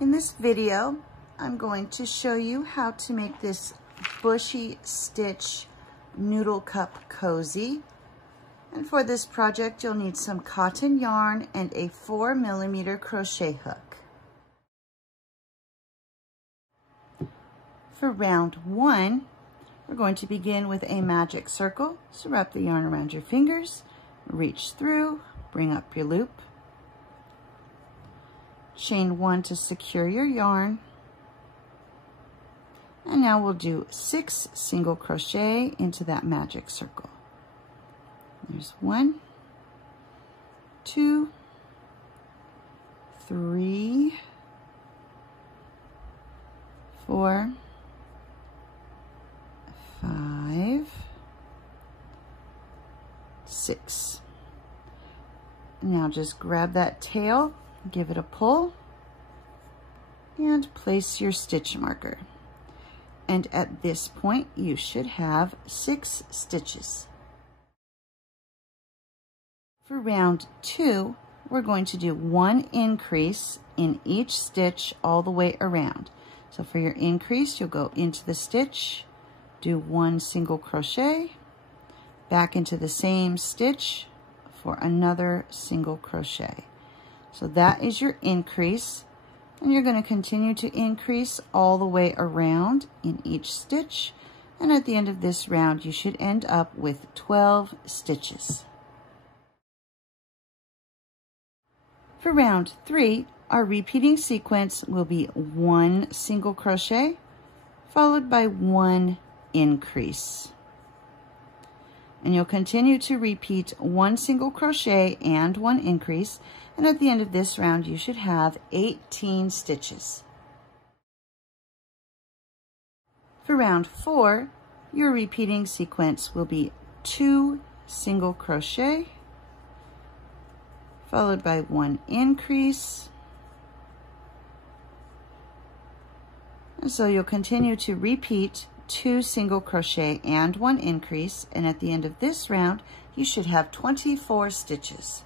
In this video, I'm going to show you how to make this Bushy stitch noodle cup cozy. And for this project, you'll need some cotton yarn and a 4mm crochet hook. For round 1, we're going to begin with a magic circle. So wrap the yarn around your fingers, reach through, bring up your loop. Chain 1 to secure your yarn. And now we'll do 6 single crochet into that magic circle. There's 1, 2, 3, 4, 5, 6. Now just grab that tail, give it a pull, and place your stitch marker. And at this point, you should have 6 stitches. For round 2, we're going to do 1 increase in each stitch all the way around. So for your increase, you'll go into the stitch, do 1 single crochet, back into the same stitch for another single crochet. So that is your increase, and you're going to continue to increase all the way around in each stitch, and at the end of this round, you should end up with 12 stitches. For round 3, our repeating sequence will be 1 single crochet followed by 1 increase. And you'll continue to repeat 1 single crochet and 1 increase, and at the end of this round you should have 18 stitches. For round 4, your repeating sequence will be 2 single crochet followed by 1 increase. And so you'll continue to repeat 2 single crochet and 1 increase, and at the end of this round, you should have 24 stitches.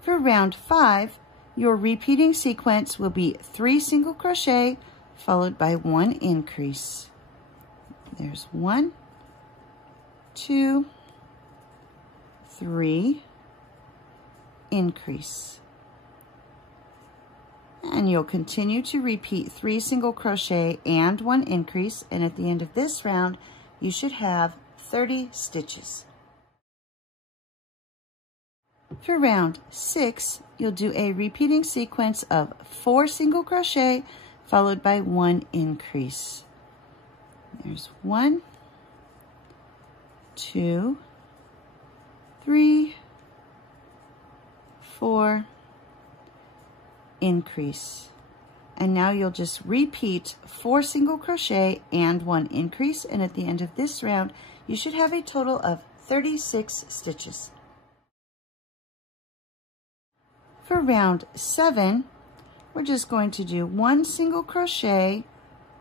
For round 5, your repeating sequence will be 3 single crochet followed by 1 increase. There's 1, 2, 3, increase. And you'll continue to repeat 3 single crochet and 1 increase, and at the end of this round, you should have 30 stitches. For round 6, you'll do a repeating sequence of 4 single crochet followed by 1 increase. There's 1, 2, 3, 4, increase. And now you'll just repeat 4 single crochet and 1 increase, and at the end of this round, you should have a total of 36 stitches. For round 7, we're just going to do 1 single crochet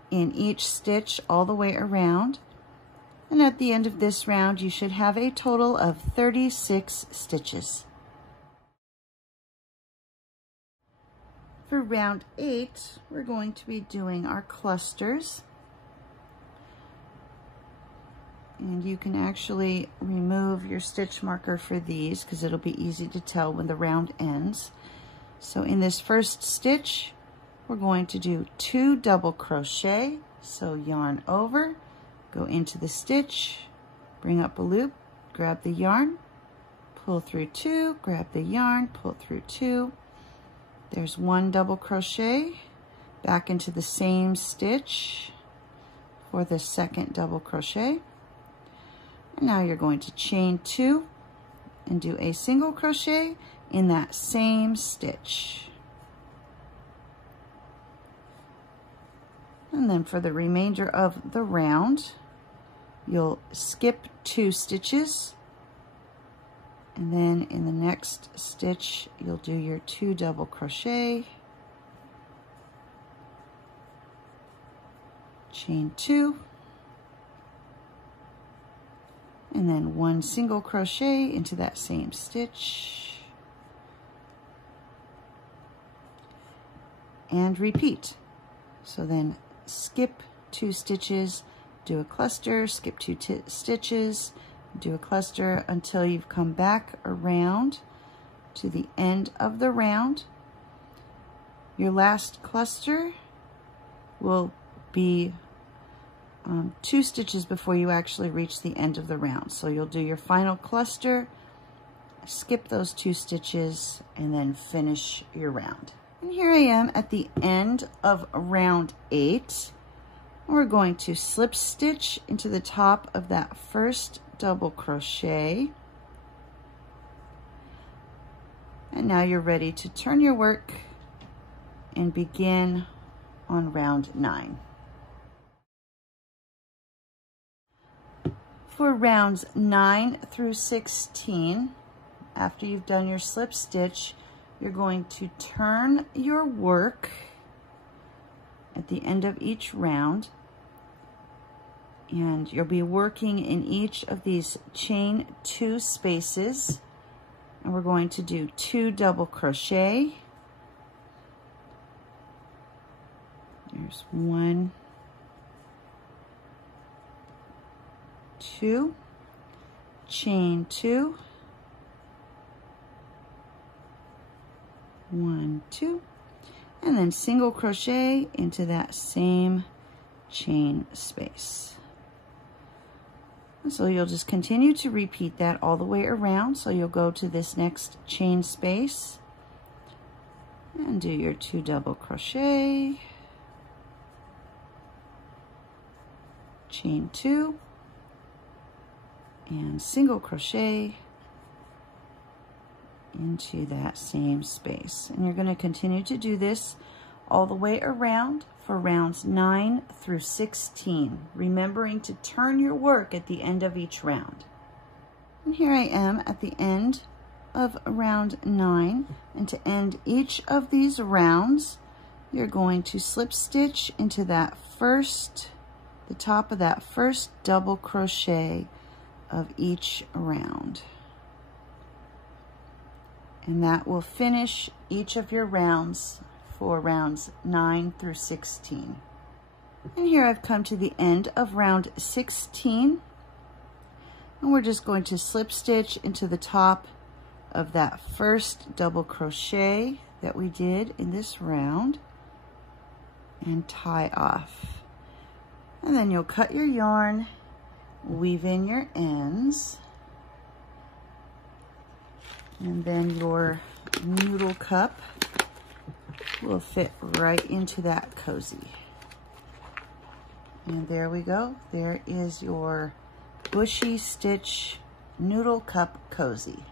in each stitch all the way around. And at the end of this round, you should have a total of 36 stitches. For round 8, we're going to be doing our clusters. And you can actually remove your stitch marker for these because it'll be easy to tell when the round ends. So in this first stitch, we're going to do 2 double crochet. So yarn over, go into the stitch, bring up a loop, grab the yarn, pull through 2, grab the yarn, pull through 2. There's 1 double crochet, back into the same stitch for the second double crochet. And now you're going to chain 2 and do a single crochet in that same stitch. And then for the remainder of the round, you'll skip 2 stitches, and then in the next stitch you'll do your 2 double crochet, chain 2, and then 1 single crochet into that same stitch, and repeat. So then skip 2 stitches, do a cluster, skip 2 stitches, do a cluster until you've come back around to the end of the round. Your last cluster will be 2 stitches before you actually reach the end of the round. So you'll do your final cluster, skip those 2 stitches, and then finish your round. And here I am at the end of round 8. We're going to slip stitch into the top of that first double crochet. And now you're ready to turn your work and begin on round 9. For rounds 9 through 16, after you've done your slip stitch, you're going to turn your work at the end of each round, and you'll be working in each of these chain 2 spaces, and we're going to do 2 double crochet. There's 1, 2, chain 2, 1, 2, and then single crochet into that same chain space. And so you'll just continue to repeat that all the way around. So you'll go to this next chain space and do your 2 double crochet, chain 2, and single crochet into that same space. And you're going to continue to do this all the way around for rounds 9 through 16, remembering to turn your work at the end of each round. And here I am at the end of round 9, and to end each of these rounds, you're going to slip stitch into that the top of that first double crochet of each round. And that will finish each of your rounds for rounds 9 through 16. And here I've come to the end of round 16, and we're just going to slip stitch into the top of that first double crochet that we did in this round and tie off. And then you'll cut your yarn, weave in your ends, and then your noodle cup will fit right into that cozy. And there we go. There is your Bushy Stitch Noodle Cup Cozy.